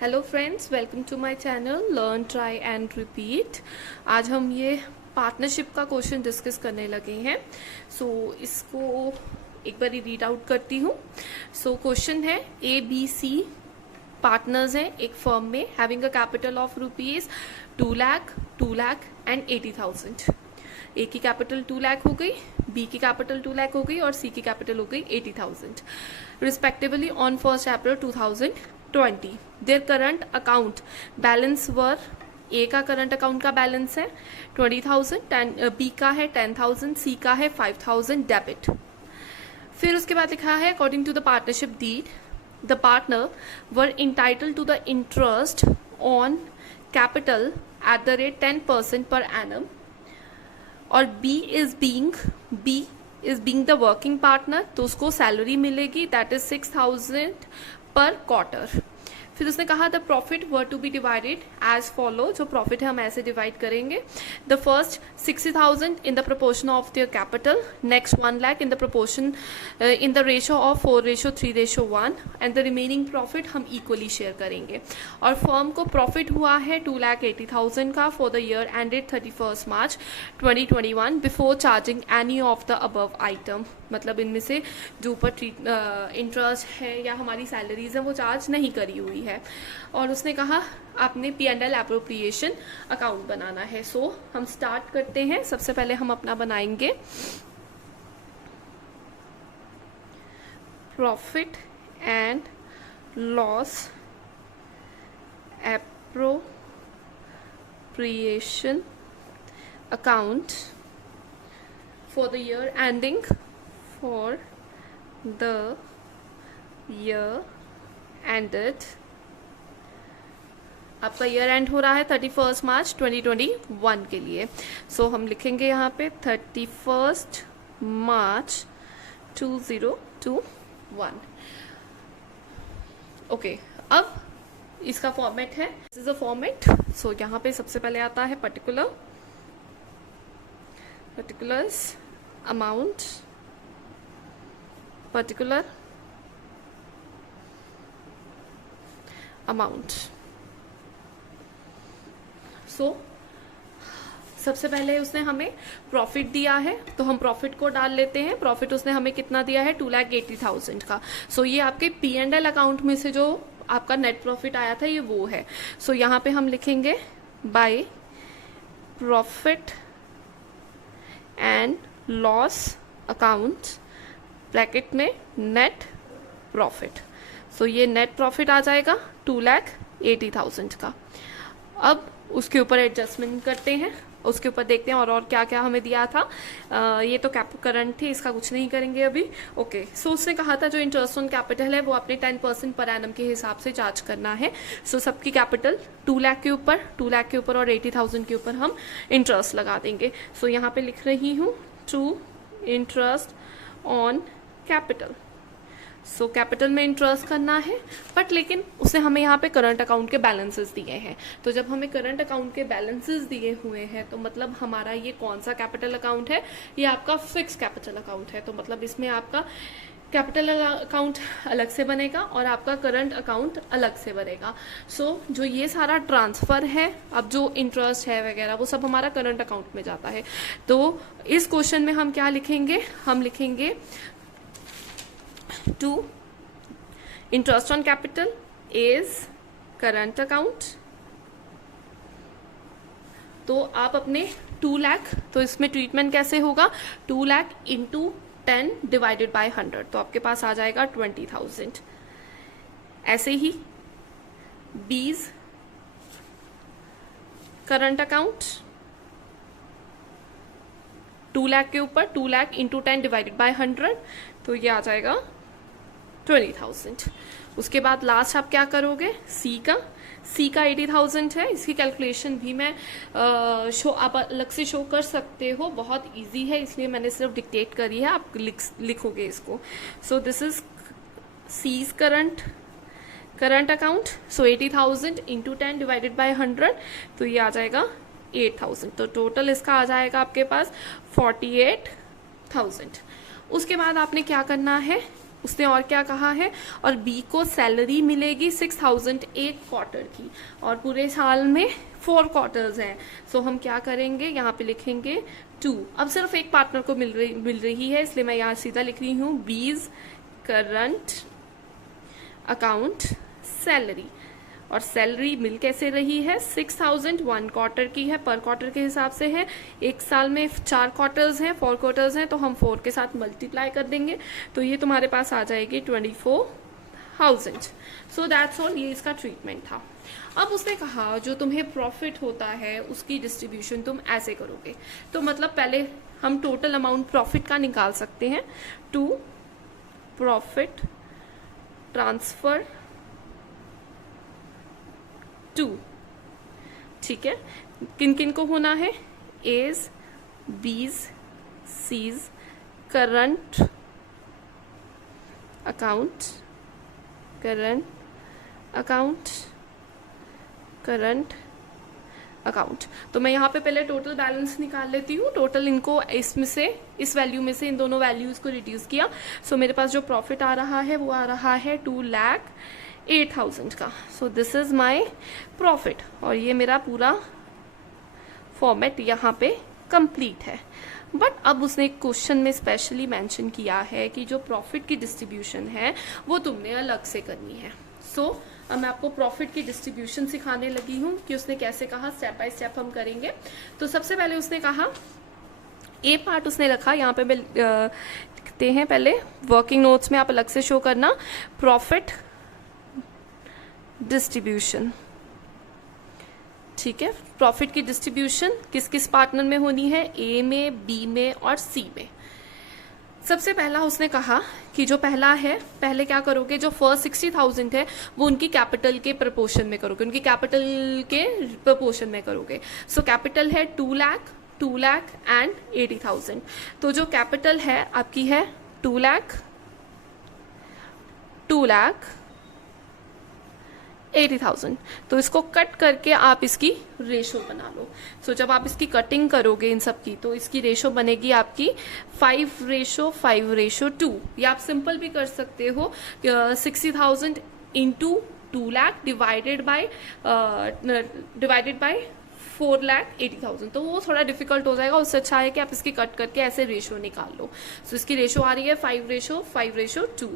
Hello friends, welcome to my channel learn try and repeat. आज हम ये partnership का क्वेश्चन डिस्कस करने लगे हैं। इसको एक बार रीड आउट करती हूँ। क्वेश्चन है ABC पार्टनर्स हैं एक फर्म में having a capital of rupees 2 lakh, 2 lakh and 80,000। ए की कैपिटल 2 लाख हो गई, बी की कैपिटल 2 लाख हो गई और सी की कैपिटल हो गई 80,000 respectively on 1 April 2020। Their current account balance were, A का करंट अकाउंट का बैलेंस है 20,000, बी का है 10,000, सी का है 5,000 डेबिट। फिर उसके बाद लिखा है according to the partnership deed the partner were entitled to the interest on capital at the rate 10% per annum, और B is being the working partner, तो उसको सैलरी मिलेगी दैट इज 6,000 पर क्वार्टर। फिर उसने कहा the profit were to be divided as follow, जो profit है हम ऐसे डिवाइड करेंगे। The first 60,000 in the proportion of their capital, next 1 lakh in the proportion in the ratio of 4:3:1 and the remaining profit हम equally share करेंगे। और firm को profit हुआ है 2,80,000 का for the year ended 31 March 2021 before charging any of the above item, मतलब इनमें से जो ऊपर इंटरेस्ट है या हमारी सैलरीज है वो चार्ज नहीं करी हुई है। और उसने कहा आपने P&L एप्रोप्रिएशन अकाउंट बनाना है। हम स्टार्ट करते हैं। सबसे पहले हम अपना बनाएंगे profit and loss appropriation account for the year ending ended, आपका ईयर एंड हो रहा है 31 मार्च 2021 के लिए। हम लिखेंगे यहाँ पे 31 मार्च 2021। ओके, अब इसका फॉर्मेट है, दिस इज अ फॉर्मेट। यहाँ पे सबसे पहले आता है particulars amount, particular अमाउंट। सबसे पहले उसने हमें प्रॉफिट दिया है तो हम प्रॉफिट को डाल लेते हैं। प्रॉफिट उसने हमें कितना दिया है 2,80,000 का। ये आपके P&L अकाउंट में से जो आपका नेट प्रॉफिट आया था ये वो है। यहाँ पे हम लिखेंगे by profit and loss account bracket में नेट प्रॉफिट। ये नेट प्रॉफिट आ जाएगा 2,80,000 का। अब उसके ऊपर एडजस्टमेंट करते हैं, उसके ऊपर देखते हैं और क्या क्या हमें दिया था। ये तो करंट थी, इसका कुछ नहीं करेंगे अभी। ओके, उसने कहा था जो इंटरेस्ट ऑन कैपिटल है वो आपने 10% पर एनम के हिसाब से चार्ज करना है। सबकी कैपिटल 2 लाख के ऊपर और 80,000 के ऊपर हम इंटरेस्ट लगा देंगे। यहाँ पे लिख रही हूँ to interest on capital. Capital में इंटरेस्ट करना है, बट लेकिन उसने हमें यहाँ पे करंट अकाउंट के बैलेंसेस दिए हैं। तो जब हमें करंट अकाउंट के बैलेंसेस दिए हुए हैं तो मतलब हमारा ये कौन सा कैपिटल अकाउंट है, ये आपका फिक्स कैपिटल अकाउंट है। तो मतलब इसमें आपका कैपिटल अकाउंट अलग से बनेगा और आपका करंट अकाउंट अलग से बनेगा। जो ये सारा ट्रांसफ़र है, अब जो इंटरेस्ट है वगैरह वो सब हमारा करंट अकाउंट में जाता है। तो इस क्वेश्चन में हम क्या लिखेंगे, हम लिखेंगे to interest on capital is current account. तो आप अपने 2 लाख, तो इसमें ट्रीटमेंट कैसे होगा, 2 लाख इंटू 10 डिवाइडेड बाय 100, तो आपके पास आ जाएगा 20,000। ऐसे ही बीज करंट अकाउंट 2 लाख के ऊपर 2 लाख इंटू 10 डिवाइडेड बाय 100, तो ये आ जाएगा 20,000। उसके बाद लास्ट आप क्या करोगे, सी का 80,000 है। इसकी कैलकुलेशन भी मैं आप अलग से शो कर सकते हो, बहुत इजी है, इसलिए मैंने सिर्फ डिक्टेट करी है, आप लिखोगे इसको। This is C's current account. 80,000 into 10 divided by 100, तो ये आ जाएगा 8,000। तो टोटल इसका आ जाएगा आपके पास 48,000। उसके बाद आपने क्या करना है, उसने और क्या कहा है, और बी को सैलरी मिलेगी 6000 एक क्वार्टर की, और पूरे साल में 4 क्वार्टर्स हैं। सो हम क्या करेंगे, यहाँ पे लिखेंगे 2। अब सिर्फ एक पार्टनर को मिल रही है, इसलिए मैं यहाँ सीधा लिख रही हूँ बीज करंट अकाउंट सैलरी। और सैलरी मिल कैसे रही है, 6000 1 क्वार्टर की है, पर क्वार्टर के हिसाब से है। एक साल में 4 क्वार्टर्स हैं, 4 क्वार्टर्स हैं, तो हम 4 के साथ मल्टीप्लाई कर देंगे, तो ये तुम्हारे पास आ जाएगी 24,000। सो दैट्स ऑल, ये इसका ट्रीटमेंट था। अब उसने कहा जो तुम्हें प्रॉफिट होता है उसकी डिस्ट्रीब्यूशन तुम ऐसे करोगे। तो मतलब पहले हम टोटल अमाउंट प्रॉफिट का निकाल सकते हैं, टू प्रॉफिट ट्रांसफर टू, ठीक है। किन किन को होना है, as B's C's current account current account current account. तो मैं यहाँ पे पहले टोटल बैलेंस निकाल लेती हूँ। टोटल इनको इसमें से, इस वैल्यू में से इन दोनों वैल्यूज को रिड्यूस किया। सो मेरे पास जो प्रॉफिट आ रहा है वो आ रहा है 2,08,000 का। सो दिस इज माय प्रॉफिट, और ये मेरा पूरा फॉर्मेट यहाँ पे कंप्लीट है। बट अब उसने एक क्वेश्चन में स्पेशली मेंशन किया है कि जो प्रॉफिट की डिस्ट्रीब्यूशन है वो तुमने अलग से करनी है। सो अब मैं आपको प्रॉफिट की डिस्ट्रीब्यूशन सिखाने लगी हूँ कि उसने कैसे कहा, स्टेप बाय स्टेप हम करेंगे। तो सबसे पहले उसने कहा, ए पार्ट उसने रखा, यहाँ पे लिखते हैं पहले, वर्किंग नोट्स में आप अलग से शो करना, प्रॉफिट डिस्ट्रीब्यूशन, ठीक है। प्रॉफिट की डिस्ट्रीब्यूशन किस किस पार्टनर में होनी है, ए में, बी में और सी में। सबसे पहला उसने कहा कि जो पहला है, पहले क्या करोगे, जो फर्स्ट 60,000 है वो उनकी कैपिटल के प्रपोर्शन में करोगे, उनकी कैपिटल के प्रपोर्शन में करोगे। सो कैपिटल है 2 लाख, 2 लाख एंड 80,000। तो जो कैपिटल है आपकी है 2 लाख, 2 लाख 80,000। तो इसको कट करके आप इसकी रेशो बना लो। सो जब आप इसकी कटिंग करोगे इन सब की, तो इसकी रेशो बनेगी आपकी 5:5:2। या आप सिंपल भी कर सकते हो, 60,000 इंटू 2 लाख डिवाइडेड बाय 4,80,000। तो वो थोड़ा डिफिकल्ट हो जाएगा, उससे अच्छा है कि आप इसकी कट करके ऐसे रेशो निकाल लो। सो इसकी रेशो आ रही है 5:5:2।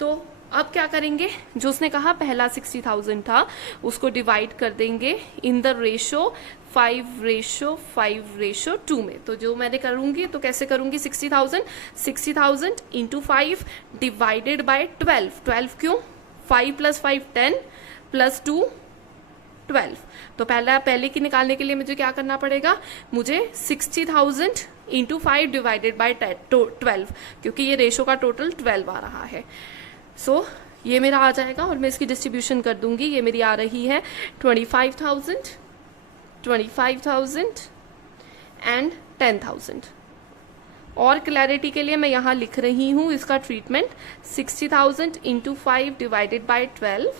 तो अब क्या करेंगे, जो उसने कहा पहला 60,000 था उसको डिवाइड कर देंगे इन द रेशो 5:5:2 में। तो जो मैंने करूंगी, तो कैसे करूंगी, 60,000 इंटू 5 डिवाइडेड बाय 12। 12 क्यों, 5 + 5 10 + 2 12। तो पहले की निकालने के लिए मुझे क्या करना पड़ेगा, मुझे 60,000 इंटू 5 डिवाइडेड बाय 12, क्योंकि ये रेशो का टोटल 12 आ रहा है। सो ये मेरा आ जाएगा, और मैं इसकी डिस्ट्रीब्यूशन कर दूंगी। ये मेरी आ रही है 25,000 एंड 10,000। और क्लैरिटी के लिए मैं यहाँ लिख रही हूँ इसका treatment, 60,000 into 5 divided by 12,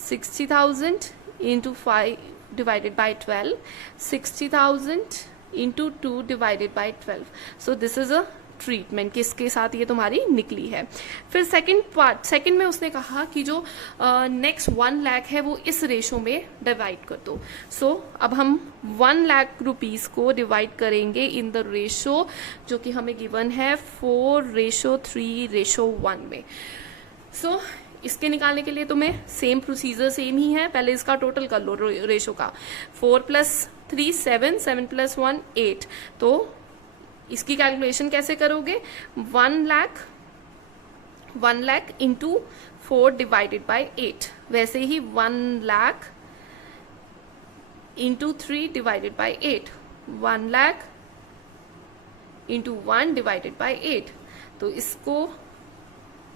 60,000 into 5 divided by 12, 60,000 into 2 divided by 12। So this is a treatment, किसके साथ ये तुम्हारी निकली है। फिर सेकंड में उसने कहा कि जो नेक्स्ट 1 लाख है वो इस रेशो में डिवाइड कर दो। सो अब हम 1 लाख रुपीस को डिवाइड करेंगे इन द रेशो जो कि हमें गिवन है 4:3:1 में। सो इसके निकालने के लिए तुम्हें सेम प्रोसीजर सेम ही है। पहले इसका टोटल कर लो रेशो का, 4 + 3 7, 7 + 1 8। तो इसकी कैलकुलेशन कैसे करोगे, 1 लाख इंटू 4 डिवाइडेड बाय 8। वैसे ही 1 lakh into 3 divided by 8, 1 lakh into 1 divided by 8। तो इसको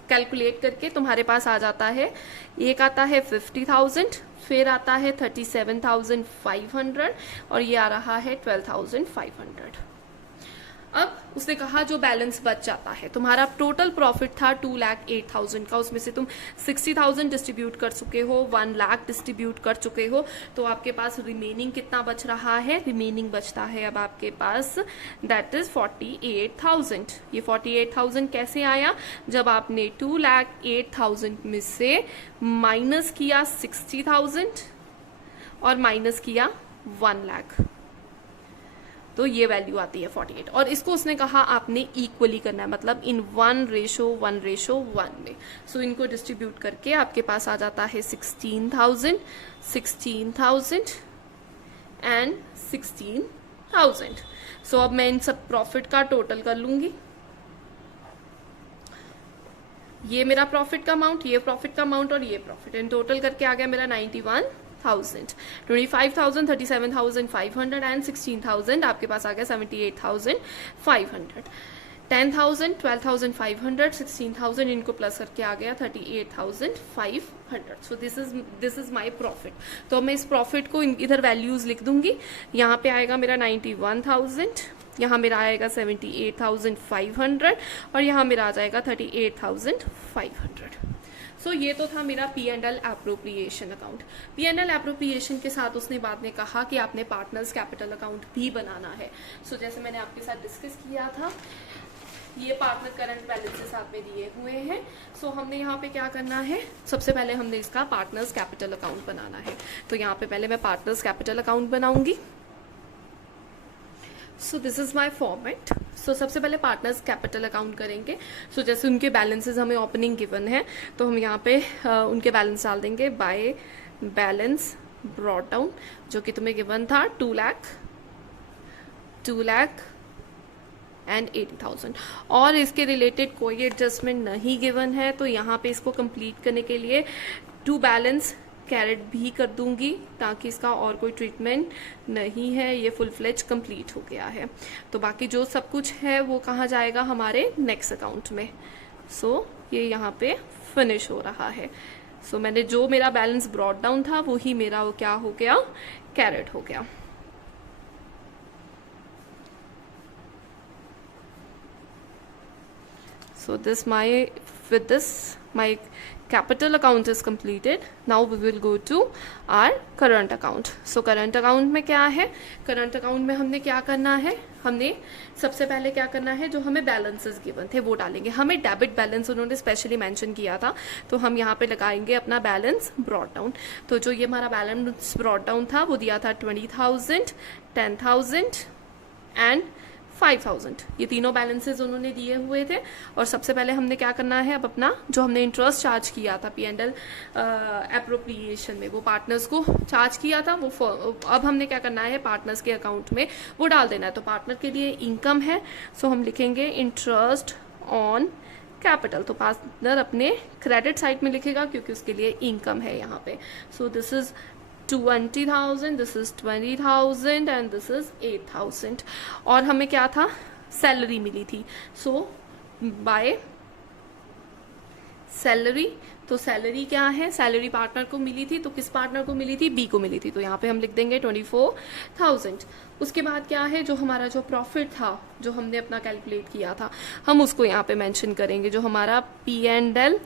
कैलकुलेट करके तुम्हारे पास आ जाता है, एक आता है 50,000, फिर आता है 37,500, और ये आ रहा है 12,500। अब उसने कहा जो बैलेंस बच जाता है, तुम्हारा टोटल प्रॉफिट था 2,08,000 का, उसमें से तुम 60,000 डिस्ट्रीब्यूट कर चुके हो, 1 लाख डिस्ट्रीब्यूट कर चुके हो, तो आपके पास रिमेनिंग कितना बच रहा है? रिमेनिंग बचता है अब आपके पास, दैट इज 48,000। ये 48,000 कैसे आया? जब आपने 2,08,000 में से माइनस किया 60,000 और माइनस किया 1 लाख, तो ये वैल्यू आती है 48। और इसको उसने कहा आपने इक्वली करना है, मतलब इन 1:1:1 में। सो इनको डिस्ट्रीब्यूट करके आपके पास आ जाता है 16,000 एंड 16,000। सो अब मैं इन सब प्रॉफिट का टोटल कर लूंगी। ये मेरा प्रॉफिट का अमाउंट, ये प्रॉफिट का अमाउंट और ये प्रॉफिट, इन टोटल करके आ गया मेरा 91,000, 25,000, 37,500 एंड 16,000, आपके पास आ गया 78,500, 10,000, 12,500, 16,000, इनको प्लस करके आ गया 38,500। सो दिस इज माय प्रॉफिट। तो मैं इस प्रॉफिट को इधर वैल्यूज लिख दूंगी। यहाँ पे आएगा मेरा 91,000, यहाँ मेरा आएगा 78,500 और यहाँ मेरा आ जाएगा 38,500। सो ये तो था मेरा P&L appropriation account. P&L appropriation के साथ उसने बाद में कहा कि आपने पार्टनर्स कैपिटल अकाउंट भी बनाना है। सो जैसे मैंने आपके साथ डिस्कस किया था, ये पार्टनर करंट बैलेंसेस आप में दिए हुए हैं। सो हमने यहाँ पे क्या करना है, सबसे पहले हमने इसका पार्टनर्स कैपिटल अकाउंट बनाना है। तो यहाँ पे पहले मैं पार्टनर्स कैपिटल अकाउंट बनाऊंगी। So this is my format. So सबसे पहले पार्टनर्स कैपिटल अकाउंट करेंगे। सो जैसे उनके बैलेंसेस हमें ओपनिंग गिवन है, तो हम यहाँ पे उनके बैलेंस डाल देंगे बाय बैलेंस ब्रॉट डाउन, जो कि तुम्हें गिवन था 2 लाख एंड 80,000। और इसके रिलेटेड कोई एडजस्टमेंट नहीं गिवन है, तो यहाँ पे इसको कंप्लीट करने के लिए टू बैलेंस कैरेट भी कर दूंगी, ताकि इसका और कोई ट्रीटमेंट नहीं है, ये फुल फ्लेज कंप्लीट हो गया है। तो बाकी जो सब कुछ है वो कहाँ जाएगा? हमारे नेक्स्ट अकाउंट में। सो ये यहाँ पे फिनिश हो रहा है। सो मैंने जो मेरा बैलेंस ब्रॉट डाउन था वो ही मेरा वो क्या हो गया? कैरेट हो गया। So with this my capital account is completed. Now we will go to our current account. So current account में क्या है? current account में हमने क्या करना है? हमने सबसे पहले क्या करना है, जो हमें बैलेंसेस गिवन थे वो डालेंगे। हमें डेबिट बैलेंस उन्होंने स्पेशली मेंशन किया था, तो हम यहाँ पे लगाएंगे अपना बैलेंस ब्रॉट डाउन। तो जो ये हमारा बैलेंस ब्रॉट डाउन था वो दिया था 20,000, 10,000 एंड 5,000। ये तीनों बैलेंसेस उन्होंने दिए हुए थे। और सबसे पहले हमने क्या करना है, अब अपना जो हमने इंटरेस्ट चार्ज किया था P&L एप्रोप्रिएशन में, वो पार्टनर्स को चार्ज किया था, वो अब हमने क्या करना है, पार्टनर्स के अकाउंट में वो डाल देना है। तो पार्टनर के लिए इनकम है, सो हम लिखेंगे इंटरेस्ट ऑन कैपिटल। तो पार्टनर अपने क्रेडिट साइड में लिखेगा क्योंकि उसके लिए इनकम है यहाँ पे। सो this is 20,000, this is 20,000 and this is 8,000। और हमें क्या था, सैलरी मिली थी। सो बाय सैलरी, तो सैलरी क्या है, सैलरी पार्टनर को मिली थी, तो किस पार्टनर को मिली थी? बी को मिली थी। तो यहाँ पे हम लिख देंगे 24,000। उसके बाद क्या है, जो हमारा जो प्रॉफिट था, जो हमने अपना कैलकुलेट किया था, हम उसको यहाँ पे मेंशन करेंगे, जो हमारा P&L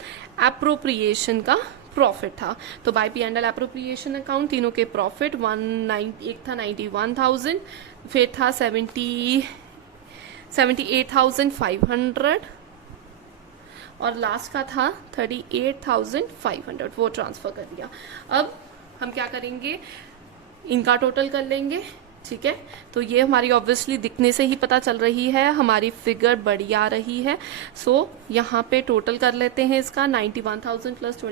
एप्रोप्रिएशन का प्रॉफिट था। तो बाय P&L एप्रोप्रिएशन अकाउंट तीनों के प्रॉफिट एक था 91,000, फिर था 78,500 और लास्ट का था 38,500, वो ट्रांसफर कर दिया। अब हम क्या करेंगे, इनका टोटल कर लेंगे। ठीक है, तो ये हमारी ऑब्वियसली दिखने से ही पता चल रही है, हमारी फिगर बड़ी आ रही है। सो यहाँ पे टोटल कर लेते हैं इसका, 91,000 प्लस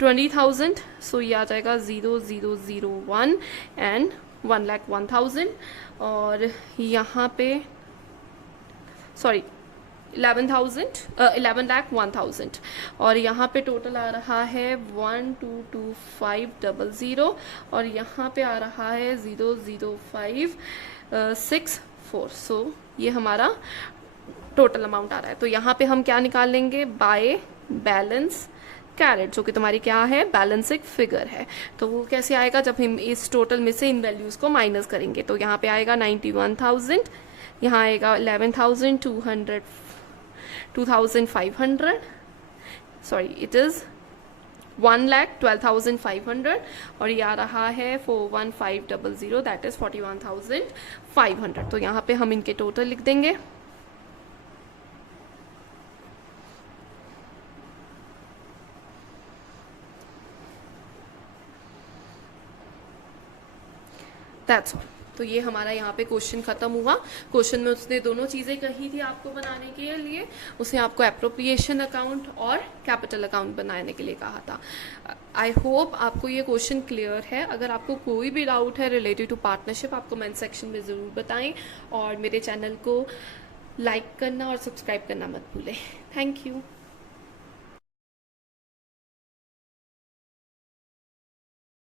20,000। सो ये आ जाएगा 0,001 एंड 1,01,000। और यहाँ पे 11,01,000 और यहाँ पे टोटल आ रहा है 1,225,00 और यहाँ पे आ रहा है 0,05,64। सो ये हमारा टोटल अमाउंट आ रहा है। तो यहाँ पे हम क्या निकाल लेंगे, बाय बैलेंस कैरेट, जो कि तुम्हारी क्या है, बैलेंसिंग फिगर है। तो वो कैसे आएगा, जब हम इस टोटल में से इन वैल्यूज को माइनस करेंगे। तो यहाँ पे आएगा 91,000 यहाँ आएगा 11,200 2,500, सॉरी इट इज़ 1,12,500 और ये आ रहा है 41500, दैट इज़ 41,500। तो यहाँ पे हम इनके टोटल लिख देंगे। That's all. तो ये हमारा यहाँ पे क्वेश्चन खत्म हुआ। क्वेश्चन में उसने दोनों चीज़ें कही थी आपको बनाने के लिए। उसने आपको एप्रोप्रिएशन अकाउंट और कैपिटल अकाउंट बनाने के लिए कहा था। आई होप आपको ये क्वेश्चन क्लियर है। अगर आपको कोई भी डाउट है रिलेटेड टू पार्टनरशिप, आप कमेंट सेक्शन में ज़रूर बताएं और मेरे चैनल को लाइक करना और सब्सक्राइब करना मत भूलें। Thank you.